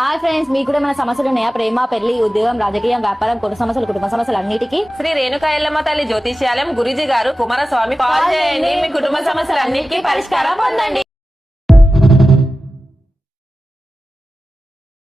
Hi friends, మీకు కూడా మన సమస్యలు ఉన్నాయా? ప్రేమ, పెళ్లి, ఉద్యోగం, రాజకీయం, వ్యాపారం, కుటుంబ సమస్యలు అన్నిటికీ శ్రీ రేణుకా ఎల్లమ్మ తల్లి జ్యోతిష్యాలయం గురూజీ గారు కుమారస్వామి కాల్ చేయండి. మీ కుటుంబ సమస్యలన్నిటికీ పరిష్కారం పొందండి.